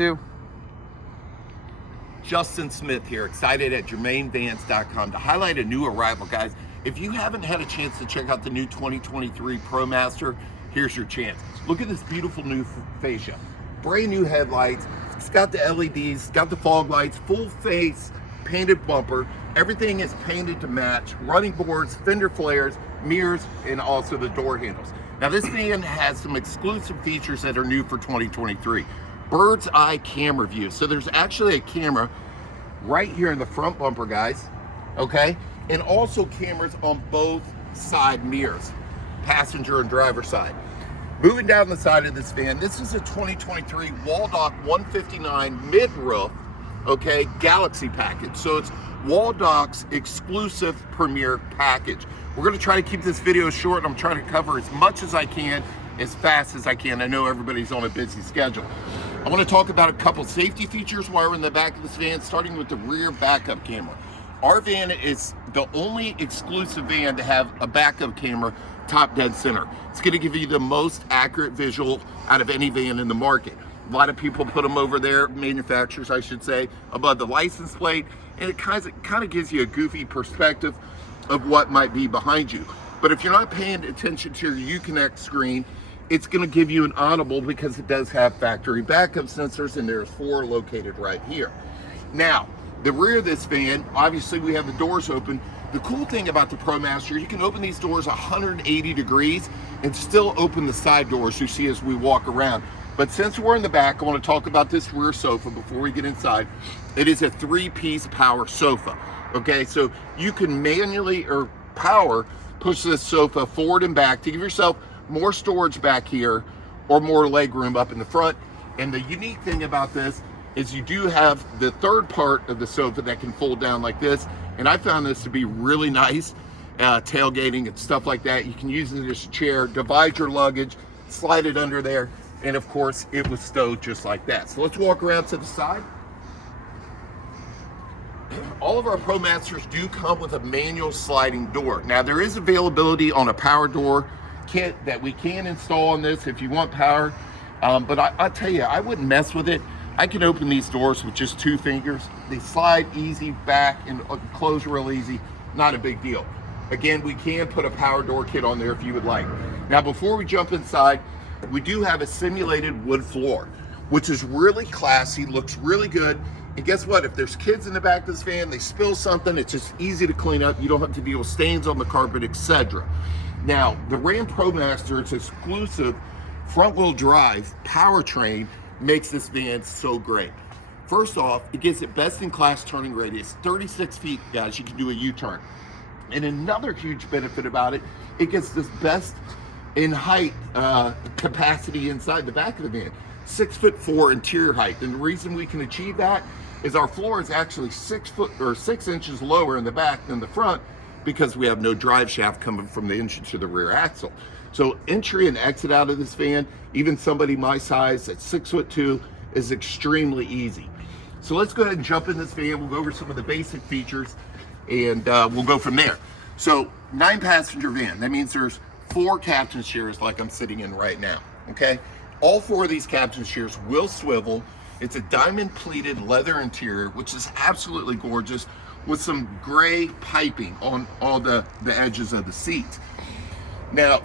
too. Justin Smith here, excited at GermainVans.com to highlight a new arrival, guys. If you haven't had a chance to check out the new 2023 ProMaster, here's your chance. Look at this beautiful new fascia. Brand new headlights. It's got the LEDs, it's got the fog lights, full face, painted bumper. Everything is painted to match. Running boards, fender flares, mirrors, and also the door handles. Now this van has some exclusive features that are new for 2023. Bird's eye camera view. So there's actually a camera right here in the front bumper, guys, okay? And also cameras on both side mirrors, passenger and driver side. Moving down the side of this van, this is a 2023 Waldoch 159 mid-roof, okay, Galaxy package. So it's Waldoch's exclusive premier package. We're gonna try to keep this video short. I'm trying to cover as much as I can, as fast as I can. I know everybody's on a busy schedule. I wanna talk about a couple safety features while we're in the back of this van, starting with the rear backup camera. Our van is the only exclusive van to have a backup camera top dead center. It's gonna give you the most accurate visual out of any van in the market. A lot of people put them over there, manufacturers I should say, above the license plate, and it kind of gives you a goofy perspective of what might be behind you. But if you're not paying attention to your Uconnect screen, it's gonna give you an audible because it does have factory backup sensors, and there's 4 located right here. Now, the rear of this van, obviously we have the doors open. The cool thing about the ProMaster, you can open these doors 180 degrees and still open the side doors you see as we walk around. But since we're in the back, I want to talk about this rear sofa before we get inside. It is a 3-piece power sofa, okay? So you can manually or power push this sofa forward and back to give yourself more storage back here or more leg room up in the front. And the unique thing about this is you do have the third part of the sofa that can fold down like this. And I found this to be really nice, tailgating and stuff like that. You can use it as a chair, divide your luggage, slide it under there, and of course it was stowed just like that. So let's walk around to the side. All of our ProMasters do come with a manual sliding door. Now there is availability on a power door kit that we can install on this if you want power, but I'll tell you, I wouldn't mess with it. I can open these doors with just 2 fingers. They slide easy back and close real easy, not a big deal. Again, we can put a power door kit on there if you would like. Now, before we jump inside, we do have a simulated wood floor, which is really classy, looks really good. And guess what? If there's kids in the back of this van, they spill something, it's just easy to clean up. You don't have to deal with stains on the carpet, etc. Now, the Ram ProMaster, its exclusive front-wheel drive powertrain, makes this van so great. First off, it gives it best-in-class turning radius, 36 feet, guys. You can do a U-turn. And another huge benefit about it, it gets this best in height capacity inside the back of the van, 6'4" interior height. And the reason we can achieve that is our floor is actually 6 inches lower in the back than the front, because we have no drive shaft coming from the engine to the rear axle. So entry and exit out of this van, even somebody my size at 6'2", is extremely easy. So let's go ahead and jump in this van. We'll go over some of the basic features, and we'll go from there. So 9-passenger van, that means there's 4 captain's chairs like I'm sitting in right now, okay? All 4 of these captain's chairs will swivel. It's a diamond pleated leather interior, which is absolutely gorgeous, with some gray piping on all the edges of the seats. Now,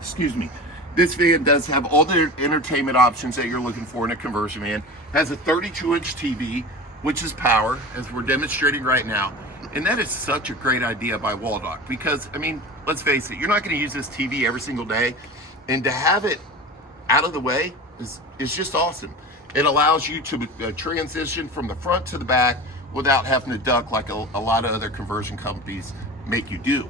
excuse me, this van does have all the entertainment options that you're looking for in a conversion van. It has a 32-inch TV, which is power, as we're demonstrating right now. And that is such a great idea by Waldoch, because, I mean, let's face it, you're not gonna use this TV every single day, and to have it out of the way is just awesome. It allows you to transition from the front to the back without having to duck like a lot of other conversion companies make you do.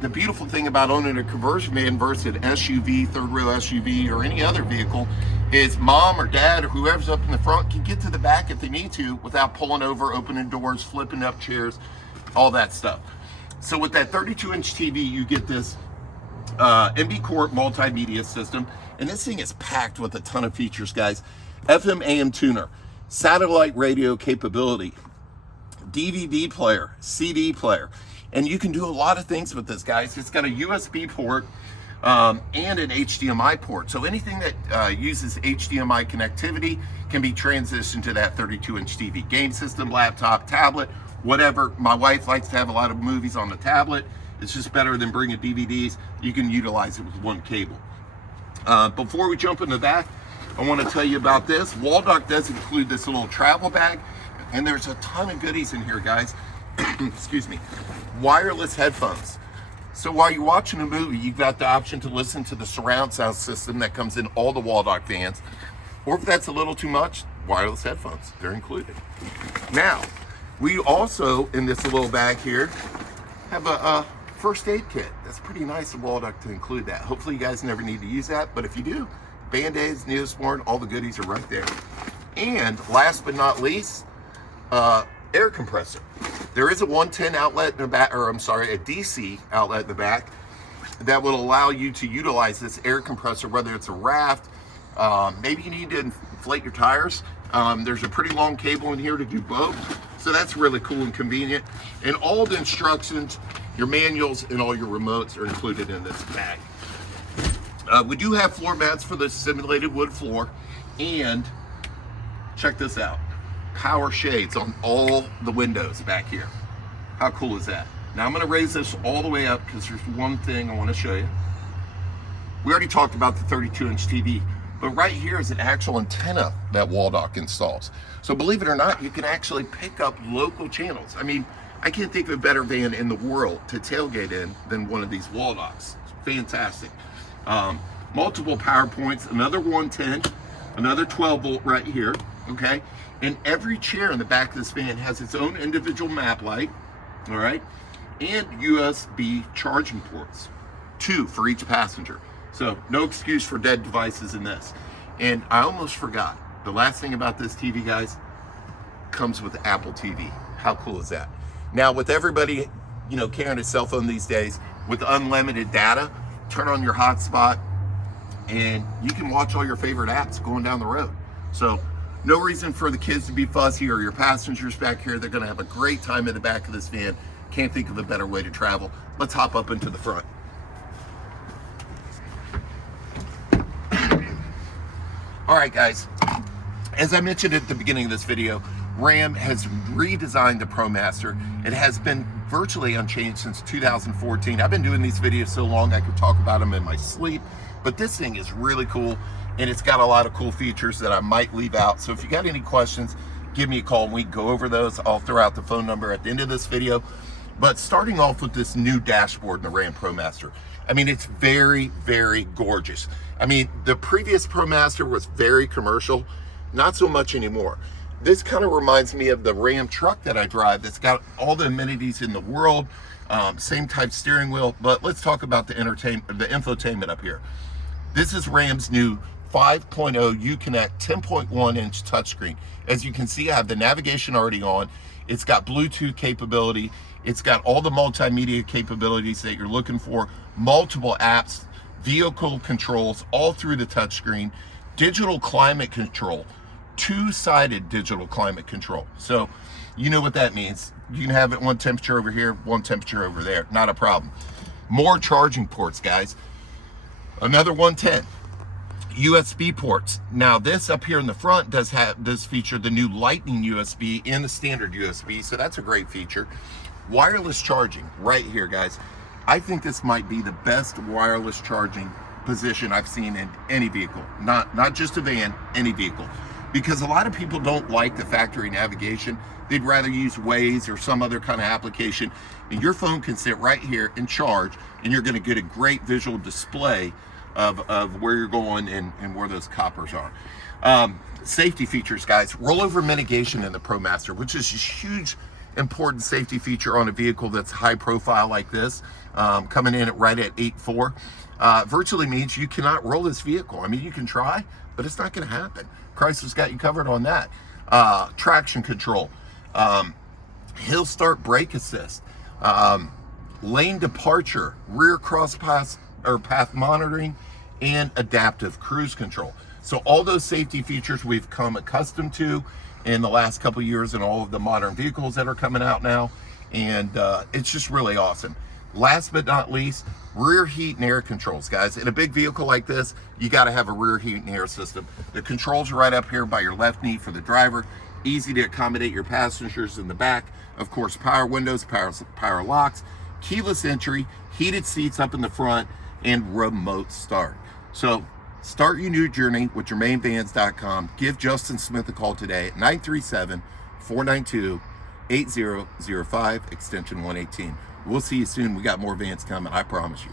The beautiful thing about owning a conversion van versus an SUV, third row SUV, or any other vehicle is mom or dad or whoever's up in the front can get to the back if they need to without pulling over, opening doors, flipping up chairs, all that stuff. So with that 32-inch TV, you get this MB Core multimedia system, and this thing is packed with a ton of features, guys. FM AM tuner, satellite radio capability, DVD player, CD player, and you can do a lot of things with this, guys. It's got a USB port and an HDMI port. So anything that uses HDMI connectivity can be transitioned to that 32-inch TV. Game system, laptop, tablet, whatever. My wife likes to have a lot of movies on the tablet. It's just better than bringing DVDs. You can utilize it with one cable. Before we jump in the back, I want to tell you about this. Waldoch does include this little travel bag, and there's a ton of goodies in here, guys. Excuse me. Wireless headphones. So while you're watching a movie, you've got the option to listen to the surround sound system that comes in all the Waldoch vans. Or if that's a little too much, wireless headphones, they're included. Now, we also, in this little bag here, have a first aid kit. That's pretty nice of Waldoch to include that. Hopefully you guys never need to use that, but if you do, Band-Aids, Neosporin, all the goodies are right there. And last but not least, air compressor. There is a 110 outlet in the back, or I'm sorry, a DC outlet in the back that will allow you to utilize this air compressor, whether it's a raft, maybe you need to inflate your tires. There's a pretty long cable in here to do both. So that's really cool and convenient. And all the instructions, your manuals, and all your remotes are included in this bag. We do have floor mats for the simulated wood floor. And check this out. Power shades on all the windows back here. How cool is that? Now I'm going to raise this all the way up because there's one thing I want to show you. We already talked about the 32-inch TV, but right here is an actual antenna that Waldoch installs. So believe it or not, you can actually pick up local channels. I mean, I can't think of a better van in the world to tailgate in than one of these Waldochs. It's fantastic. Multiple power points, another 110, another 12 volt right here, okay? And every chair in the back of this van has its own individual map light, all right? And USB charging ports, 2 for each passenger. So no excuse for dead devices in this. And I almost forgot, the last thing about this TV, guys, comes with Apple TV. How cool is that? Now with everybody, you know, carrying a cell phone these days, with unlimited data, turn on your hotspot and you can watch all your favorite apps going down the road. So no reason for the kids to be fussy or your passengers back here. They're gonna have a great time in the back of this van. Can't think of a better way to travel. Let's hop up into the front. All right, guys, as I mentioned at the beginning of this video, Ram has redesigned the ProMaster. It has been virtually unchanged since 2014. I've been doing these videos so long I could talk about them in my sleep, but this thing is really cool and it's got a lot of cool features that I might leave out. So if you got any questions, give me a call and we can go over those. I'll throw out the phone number at the end of this video. But starting off with this new dashboard in the Ram ProMaster, I mean, it's very, very gorgeous. I mean, the previous ProMaster was very commercial, not so much anymore. This kind of reminds me of the Ram truck that I drive that's got all the amenities in the world, same type steering wheel, but let's talk about the infotainment up here. This is Ram's new 5.0 Uconnect 10.1 inch touchscreen. As you can see, I have the navigation already on. It's got Bluetooth capability. It's got all the multimedia capabilities that you're looking for, multiple apps, vehicle controls all through the touchscreen, digital climate control, 2-sided digital climate control. So you know what that means. You can have it one temperature over here, one temperature over there, not a problem. More charging ports, guys. Another 110. USB ports. Now this up here in the front does feature the new Lightning USB and the standard USB, so that's a great feature. Wireless charging right here, guys. I think this might be the best wireless charging position I've seen in any vehicle, not just a van, any vehicle, because a lot of people don't like the factory navigation. They'd rather use Waze or some other kind of application, and your phone can sit right here and charge, and you're going to get a great visual display of where you're going and where those coppers are. Safety features, guys. Rollover mitigation in the ProMaster, which is a huge important safety feature on a vehicle that's high profile like this, coming in at right at 8.4, virtually means you cannot roll this vehicle. I mean, you can try, but it's not going to happen. Chrysler's got you covered on that. Traction control, hill start brake assist, lane departure, rear cross path or path monitoring, and adaptive cruise control. So all those safety features we've come accustomed to in the last couple of years in all of the modern vehicles that are coming out now, and it's just really awesome. Last but not least, rear heat and air controls, guys. In a big vehicle like this, you got to have a rear heat and air system. The controls are right up here by your left knee for the driver. Easy to accommodate your passengers in the back. Of course, power windows, power locks, keyless entry, heated seats up in the front, and remote start. So start your new journey with GermainVans.com. Give Justin Smith a call today at 937-492-8005, extension 118. We'll see you soon. We got more vans coming, I promise you.